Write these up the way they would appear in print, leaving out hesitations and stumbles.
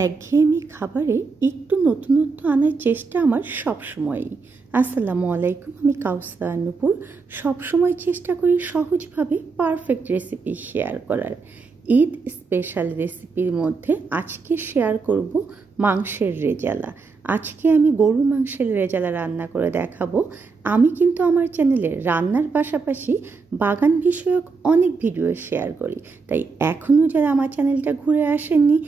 একঘেয়েমি খাবারে একটু নতুনত্ব আনার চেষ্টা আমার সবসময়ই। আসসালামু আলাইকুম, আমি কাউসার নূপুর। সবসময় চেষ্টা করি সহজভাবে পারফেক্ট রেসিপি শেয়ার করার। ঈদ স্পেশাল রেসিপির মধ্যে আজকে শেয়ার করব মাংসের রেজালা। আজকে আমি গরুর মাংসের রেজালা রান্না করে দেখাবো। আমি কিন্তু আমার চ্যানেলে রান্নার পাশাপাশি বাগান বিষয়ক অনেক ভিডিও শেয়ার করি, তাই এখনও যারা আমার চ্যানেলটা ঘুরে আসেননি,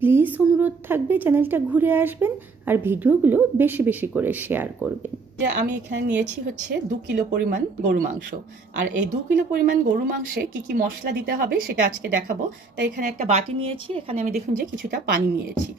প্লিজ অনুরোধ থাকবে চ্যানেলটা ঘুরে আসবেন আর ভিডিওগুলো বেশি বেশি করে শেয়ার করবেন। যে আমি এখানে নিয়েছি হচ্ছে 2 কিলো পরিমাণ গরু মাংস, আর এই 2 কিলো পরিমাণ গরু মাংসে কি কি মশলা দিতে হবে সেটা আজকে দেখাবো। তাই এখানে একটা বাটি নিয়েছি, এখানে আমি দেখুন যে কিছুটা পানি নিয়েছি।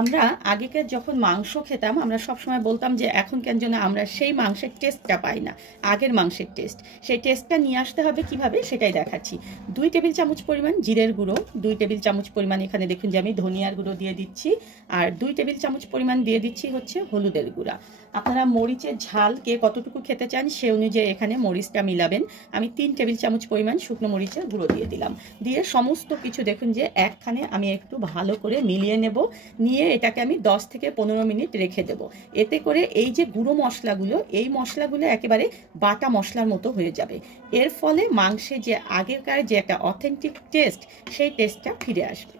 আমরা আগেকার যখন মাংস খেতাম আমরা সবসময় বলতাম যে এখন কেন যেন আমরা সেই মাংসের টেস্টটা পাই না, আগের মাংসের টেস্ট। সেই টেস্টটা নিয়ে আসতে হবে কিভাবে সেটাই দেখাচ্ছি। 2 টেবিল চামচ পরিমাণ জিরের গুঁড়ো, 2 টেবিল চামচ পরিমাণ এখানে দেখুন যে আমি ধনিয়ার গুঁড়ো দিয়ে দিচ্ছি, আর 2 টেবিল চামচ পরিমাণ দিয়ে দিচ্ছি হচ্ছে হলুদের গুঁড়া। আপনারা মরিচের ঝাল কে কতটুকু খেতে চান সে অনুযায়ী এখানে মরিচটা মিলাবেন। আমি 3 টেবিল চামচ পরিমাণ শুকনো মরিচের গুঁড়ো দিয়ে দিলাম। দিয়ে সমস্ত কিছু দেখুন যে একখানে আমি একটু ভালো করে মিলিয়ে নেব। নিয়ে এটাকে আমি 10 থেকে 15 মিনিট রেখে দেব। এতে করে এই যে গুঁড়ো মশলাগুলো, এই মশলাগুলো একেবারে বাটা মশলার মতো হয়ে যাবে। এর ফলে মাংসে যে আগেকার যে একটা অথেন্টিক টেস্ট, সেই টেস্টটা ফিরে আসবে।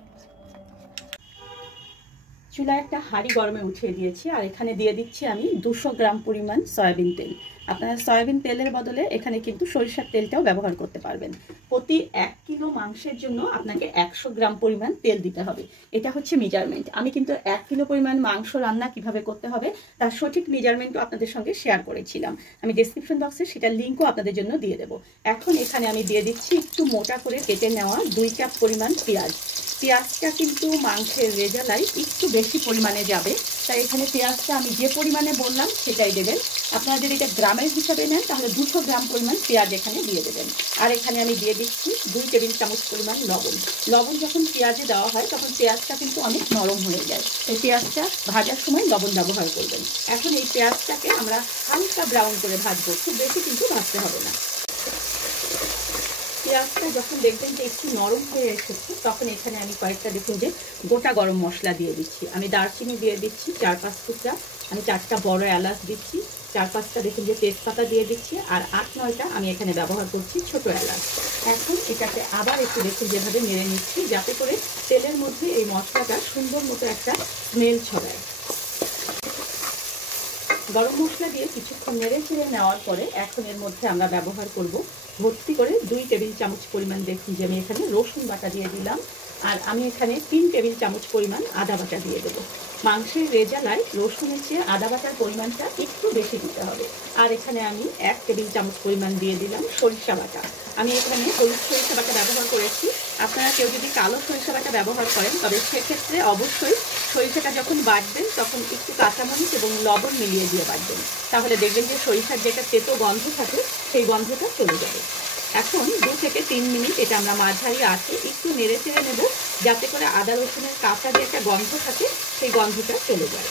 চুলায় একটা হাঁড়ি গরমে উঠিয়ে দিয়েছি, আর এখানে দিয়ে দিচ্ছি আমি 200 গ্রাম পরিমাণ সয়াবিন তেল। আপনারা সয়াবিন তেলের বদলে এখানে কিন্তু সরিষার তেলটাও ব্যবহার করতে পারবেন। প্রতি 1 কিলো মাংসের জন্য আপনাকে 100 গ্রাম পরিমাণ তেল দিতে হবে। এটা হচ্ছে মেজারমেন্ট। আমি কিন্তু 1 কিলো পরিমাণ মাংস রান্না কিভাবে করতে হবে তার সঠিক মেজারমেন্টও আপনাদের সঙ্গে শেয়ার করেছিলাম। আমি ডেসক্রিপশন বক্সে সেটার লিঙ্কও আপনাদের জন্য দিয়ে দেবো। এখন এখানে আমি দিয়ে দিচ্ছি একটু মোটা করে কেটে নেওয়া 2 কাপ পরিমাণ পেঁয়াজ। পেঁয়াজটা কিন্তু মাংসের রেজালায় একটু বেশি পরিমাণে যাবে, তাই এখানে পেঁয়াজটা আমি যে পরিমাণে বললাম সেটাই দেবেন। আপনারা যদি এটা গ্রামের হিসাবে নেন তাহলে 200 গ্রাম পরিমাণ পেঁয়াজ এখানে দিয়ে দেবেন। আর এখানে আমি দিয়ে দিচ্ছি 2 টেবিল চামচ পরিমাণ লবণ। লবণ যখন পেঁয়াজে দেওয়া হয় তখন পেঁয়াজটা কিন্তু অনেক নরম হয়ে যায়, এই পেঁয়াজটা ভাজার সময় লবণ ব্যবহার করবেন। এখন এই পেঁয়াজটাকে আমরা হালকা ব্রাউন করে ভাজবো, খুব বেশি কিন্তু ভাজতে হবে না। পেঁয়াজটা যখন দেখবেন যে একটু নরম হয়ে এসেছে তখন এখানে আমি কয়েকটা দেখুন যে গোটা গরম মশলা দিয়ে দিচ্ছি। আমি দারচিনি দিয়ে দিচ্ছি 4-5 টুকরা, আমি 4টা বড় এলাচ দিচ্ছি, 4-5টা দেখুন যে তেজপাতা দিয়ে দিচ্ছি, আর 8-9টা আমি এখানে ব্যবহার করছি ছোট এলাচ। এখন এটাকে আবার একটু দেখুন যেভাবে নেড়ে নিচ্ছি, যাতে করে তেলের মধ্যে এই মশলাটা সুন্দর মতো একটা স্মেল ছড়ায়। গরম মশলা দিয়ে কিছুক্ষণ নেড়ে চেড়ে নেওয়ার পরে এখন এর মধ্যে আমরা ব্যবহার করব ভর্তি করে 2 টেবিল চামচ পরিমাণ দেখুন যে আমি এখানে রসুন বাটা দিয়ে দিলাম, আর আমি এখানে 3 টেবিল চামচ পরিমাণ আদা বাটা দিয়ে দেবো। মাংসের রেজালায় রসুনের চেয়ে আদা বাটার পরিমাণটা একটু বেশি দিতে হবে। আর এখানে আমি 1 টেবিল চামচ পরিমাণ দিয়ে দিলাম সরিষা বাটা। আমি এখানে হলুদ সরিষা বাটা ব্যবহার করেছি। আপনারা কেউ যদি কালো সরিষা বাটা ব্যবহার করেন তবে সেক্ষেত্রে অবশ্যই সরিষাটা যখন বাটবেন তখন একটু কাঁচামরিচ এবং লবণ মিলিয়ে দিয়ে বাটবেন, তাহলে দেখবেন যে সরিষার যেটা তেতো গন্ধ থাকে সেই গন্ধটা চলে যাবে। এখন 2 থেকে 3 মিনিট এটা আমরা মাঝারি আঁচে একটু নেড়ে চেড়ে নেব, যাতে করে আদা রসুনের কাঁচা যে একটা গন্ধ থাকে সেই গন্ধটা চলে যায়।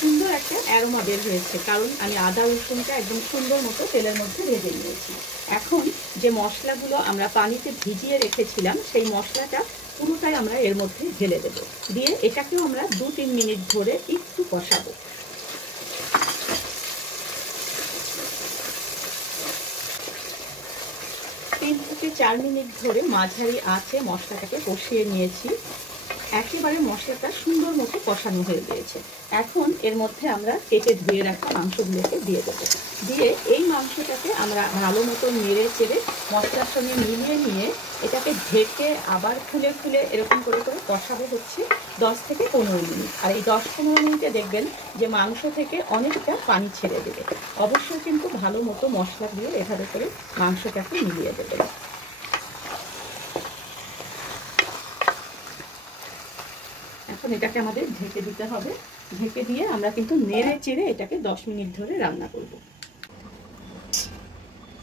সুন্দর একটা অ্যারোমা বের হয়েছে, কারণ আমি আদা রসুনটা একদম সুন্দর মতো তেলের মধ্যে ভেজে নিয়েছি। এখন যে মশলাগুলো আমরা পানিতে ভিজিয়ে রেখেছিলাম সেই মশলাটা পুরোটাই আমরা এর মধ্যে ঢেলে দেবো, দিয়ে এটাকেও আমরা 2-3 মিনিট ধরে একটু কষাবো। 3 থেকে 4 মিনিট ধরে মাঝারি আঁচে মশলাটাকে কষিয়ে নিয়েছি। একেবারে মশলাটা সুন্দর মতো কষানো হয়ে গিয়েছে। এখন এর মধ্যে আমরা কেটে ধুয়ে রাখা মাংসগুলোকে দিয়ে দেবো। দিয়ে এই মাংসটাকে আমরা ভালো মতো নেড়ে চেড়ে মশলার সঙ্গে মিলিয়ে নিয়ে এটাকে ঢেকে আবার খুলে খুলে এরকম করে করে কষাবো হচ্ছে 10 থেকে 15 মিনিট। আর এই 10-15 মিনিটে দেখবেন যে মাংস থেকে অনেকটা পানি ছেড়ে দেবে। অবশ্যই কিন্তু ভালো মতো মশলা দিয়ে এভাবে করে মাংসটাকে মিলিয়ে দেবেন। এখন এটাকে আমাদের ঢেকে দিতে হবে। ঢেকে দিয়ে আমরা কিন্তু নেড়ে চেড়ে এটাকে 10 মিনিট ধরে রান্না করব।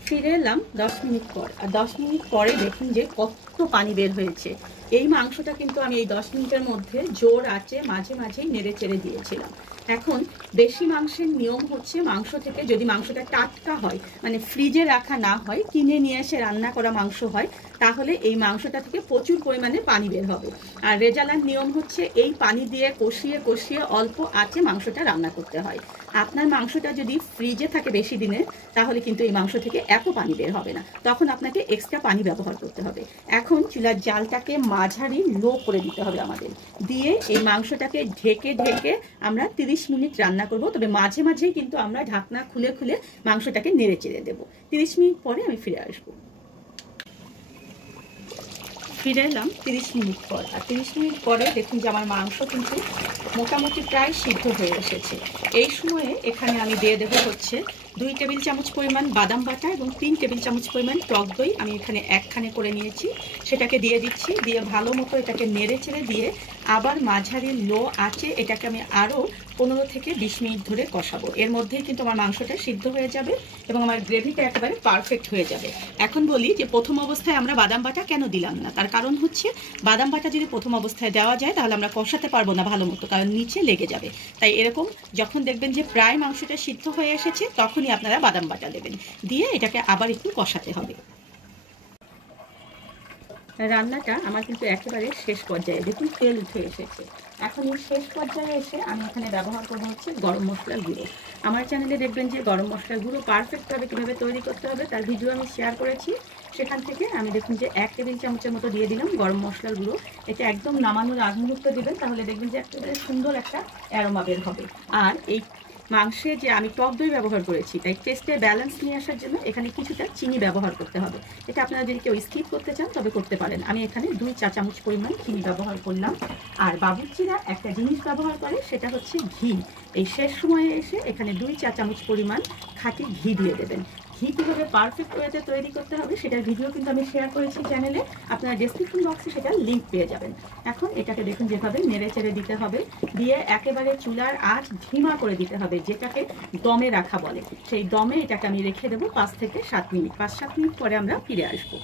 ফিরে এলাম 10 মিনিট পর, আর 10 মিনিট পরে দেখুন যে কত পানি বের হয়েছে। এই মাংসটা কিন্তু আমি এই 10 মিনিটের মধ্যে জোর আঁচে মাঝে মাঝেই নেড়ে চেড়ে দিয়েছিলাম। এখন বেশি মাংসের নিয়ম হচ্ছে, মাংস থেকে যদি মাংসটা টাটকা হয়, মানে ফ্রিজে রাখা না হয়, কিনে নিয়ে এসে রান্না করা মাংস হয়, তাহলে এই মাংসটা থেকে প্রচুর পরিমাণে পানি বের হবে। আর রেজালার নিয়ম হচ্ছে এই পানি দিয়ে কষিয়ে কষিয়ে অল্প আঁচে মাংসটা রান্না করতে হয়। আপনার মাংসটা যদি ফ্রিজে থাকে বেশি দিনের, তাহলে কিন্তু এই মাংস থেকে এত পানি বের হবে না, তখন আপনাকে এক্সট্রা পানি ব্যবহার করতে হবে। এখন চুলার জালটাকে মাঝারি লো করে দিতে হবে আমাদের, দিয়ে এই মাংসটাকে ঢেকে ঢেকে আমরা 30 মিনিট রান্না করব। তবে মাঝে মাঝেই কিন্তু আমরা ঢাকনা খুলে খুলে মাংসটাকে নেড়ে চেড়ে দেবো। 30 মিনিট পরে আমি ফিরে আসবো। ফিরে এলাম 30 মিনিট পর, আর 30 মিনিট পরে দেখুন যে আমার মাংস কিন্তু মোটামুটি প্রায় সিদ্ধ হয়ে এসেছে। এই সময়ে এখানে আমি দিয়ে দেবো হচ্ছে 2 টেবিল চামচ পরিমাণ বাদাম বাটা এবং 3 টেবিল চামচ পরিমাণ টক দই। আমি এখানে একখানে করে নিয়েছি, সেটাকে দিয়ে দিচ্ছি। দিয়ে ভালো মতো এটাকে নেড়ে চেড়ে দিয়ে আবার মাঝারি লো আঁচে এটাকে আমি আরও 15 থেকে 20 মিনিট ধরে কষাবো। এর মধ্যেই কিন্তু আমার মাংসটা সিদ্ধ হয়ে যাবে এবং আমার গ্রেভিটা একেবারে পারফেক্ট হয়ে যাবে। এখন বলি যে প্রথম অবস্থায় আমরা বাদাম বাটা কেন দিলাম না। তার কারণ হচ্ছে বাদাম বাটা যদি প্রথম অবস্থায় দেওয়া যায় তাহলে আমরা কষাতে পারবো না ভালো মতো, কারণ নিচে লেগে যাবে। তাই এরকম যখন দেখবেন যে প্রায় মাংসটা সিদ্ধ হয়ে এসেছে, তখনই আপনারা বাদাম বাটা দেবেন। দিয়ে এটাকে আবার একটু কষাতে হবে। রান্নাটা আমার কিন্তু একেবারে শেষ পর্যায়ে, দেখুন তেল উঠে এসেছে। এখন এই শেষ পর্যায়ে এসে আমি এখানে ব্যবহার করবো হচ্ছে গরম মশলার গুঁড়ো। আমার চ্যানেলে দেখবেন যে গরম মশলার গুঁড়ো পারফেক্টভাবে কীভাবে তৈরি করতে হবে তার ভিডিও আমি শেয়ার করেছি। সেখান থেকে আমি দেখুন যে 1 টেবিল চামচের মতো দিয়ে দিলাম গরম মশলার গুঁড়ো। এটা একদম নামানোর আগ মুহূর্তে দেবেন, তাহলে দেখবেন যে একেবারে সুন্দর একটা অ্যারোমা বের হবে। আর এই মাংসে যে আমি টক দই ব্যবহার করেছি, তাই টেস্টের ব্যালেন্স নিয়ে আসার জন্য এখানে কিছুটা চিনি ব্যবহার করতে হবে। এটা আপনারা যদি কেউ স্কিপ করতে চান তবে করতে পারেন। আমি এখানে 2 চা চামচ পরিমাণ চিনি ব্যবহার করলাম। আর বাবুর্চিরা একটা জিনিস ব্যবহার করে, সেটা হচ্ছে ঘি। এই শেষ সময়ে এসে এখানে 2 চা চামচ পরিমাণ খাঁটি ঘি দিয়ে দেবেন। ঘি কীভাবে পারফেক্ট ওয়েতে তৈরি করতে হবে সেটার ভিডিও কিন্তু আমি শেয়ার করেছি চ্যানেলে, আপনারা ডেসক্রিপশন বক্সে সেটার লিঙ্ক পেয়ে যাবেন। এখন এটাকে দেখুন যেভাবে নেড়ে চেড়ে দিতে হবে, দিয়ে একেবারে চুলার আঁচ ধিমা করে দিতে হবে, যেটাকে দমে রাখা বলে। সেই দমে এটাকে আমি রেখে দেবো 5 থেকে 7 মিনিট। 5-7 মিনিট পরে আমরা ফিরে আসবো।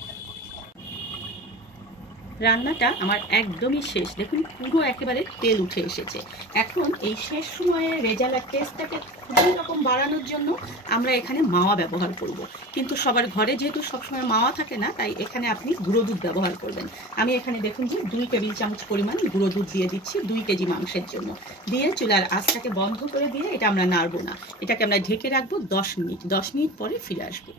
রান্নাটা আমার একদমই শেষ, দেখুন পুরো একেবারে তেল উঠে এসেছে। এখন এই শেষ সময়ে রেজালার টেস্টটাকে খুবই রকম বাড়ানোর জন্য আমরা এখানে মাওয়া ব্যবহার করব। কিন্তু সবার ঘরে যেহেতু সবসময় মাওয়া থাকে না, তাই এখানে আপনি গুঁড়ো দুধ ব্যবহার করবেন। আমি এখানে দেখুন যে 2 টেবিল চামচ পরিমাণ গুঁড়ো দুধ দিয়ে দিচ্ছি 2 কেজি মাংসের জন্য। দিয়ে চুলার আঁচটাকে বন্ধ করে দিয়ে এটা আমরা নাড়বো না, এটাকে আমরা ঢেকে রাখবো 10 মিনিট। 10 মিনিট পরে ফিরে আসবো।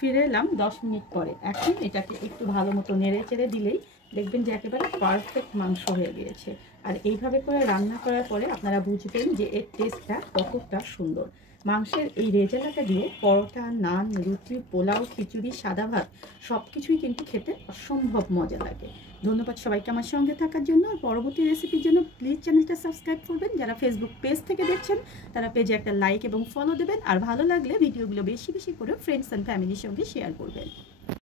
ফিরে এলাম 10 মিনিট পরে। এখন এটাকে একটু ভালো মতো নেড়ে চেড়ে দিলেই দেখবেন যে একেবারে পারফেক্ট মাংস হয়ে গিয়েছে। আর এইভাবে করে রান্না করার পরে আপনারা বুঝবেন যে এর টেস্টটা কতটা সুন্দর। মাংসের এই রেজালাটা দিয়ে পরোটা, নান, রুটি, পোলাও, খিচুড়ি, সাদা ভাত সব কিছুই কিন্তু খেতে অসম্ভব মজা লাগে। ধন্যবাদ সবাইকে আমার সঙ্গে থাকার জন্য। আর পরবর্তী রেসিপির জন্য প্লিজ চ্যানেলটা সাবস্ক্রাইব করবেন। যারা ফেসবুক পেজ থেকে দেখছেন তারা পেজে একটা লাইক এবং ফলো দেবেন। আর ভালো লাগলে ভিডিওগুলো বেশি বেশি করে ফ্রেন্ডস অ্যান্ড ফ্যামিলির সঙ্গে শেয়ার করবেন।